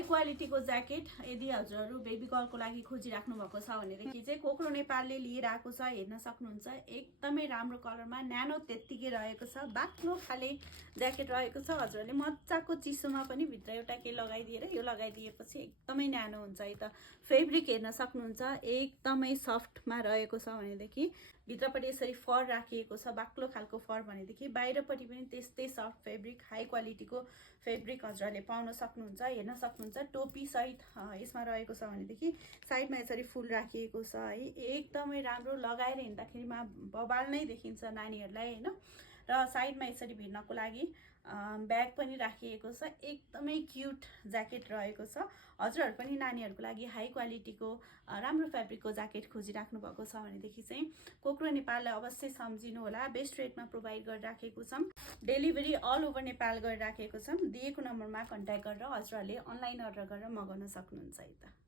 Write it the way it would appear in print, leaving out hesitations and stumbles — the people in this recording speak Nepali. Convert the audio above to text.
हाई क्वालिटीको ज्याकेट यदि हजुरहरू बेबी गर्लको लागि खोजिराख्नु भएको छ भनेदेखि चाहिँ कोक्रो नेपालले लिएर आएको छ, हेर्न सक्नुहुन्छ। एकदमै राम्रो कलरमा न्यानो त्यत्तिकै रहेको छ, बाक्लो खाले ज्याकेट रहेको छ। हजुरहरूले मजाको चिसोमा पनि भित्र एउटा के लगाइदिएर यो लगाइदिएपछि एकदमै न्यानो हुन्छ है त। फेब्रिक हेर्न सक्नुहुन्छ, एकदमै सफ्टमा रहेको छ भनेदेखि भित्रपट्टि यसरी फर राखिएको छ, बाक्लो खालको फर भनेदेखि बाहिरपट्टि पनि त्यस्तै सफ्ट फेब्रिक, हाई क्वालिटीको फेब्रिक हजुरहरूले पाउन सक्नुहुन्छ। हेर्न सक्नुहुन्छ टोपी सहित यसमा रहेको छ भनेदेखि साइडमा यसरी फुल राखिएको छ है। एकदमै राम्रो, लगाएर हिँड्दाखेरिमा बबाल नै देखिन्छ नानीहरूलाई हैन। र साइडमा यसरी भिर्नको लागि ब्याग पनि राखिएको छ। एकदमै क्युट ज्याकेट रहेको छ। हजुरहरू पनि नानीहरूको लागि हाई क्वालिटीको राम्रो फेब्रिकको ज्याकेट खोजिराख्नु भएको छ भनेदेखि चाहिँ कोक्रो नेपाललाई अवश्य सम्झिनु होला। बेस्ट रेटमा प्रोभाइड गरिराखेको छौँ। डेलिभरी अल ओभर नेपाल गरिराखेको छौँ। दिएको नम्बरमा कन्ट्याक्ट गरेर हजुरहरूले अनलाइन अर्डर गरेर मगाउन सक्नुहुन्छ है त।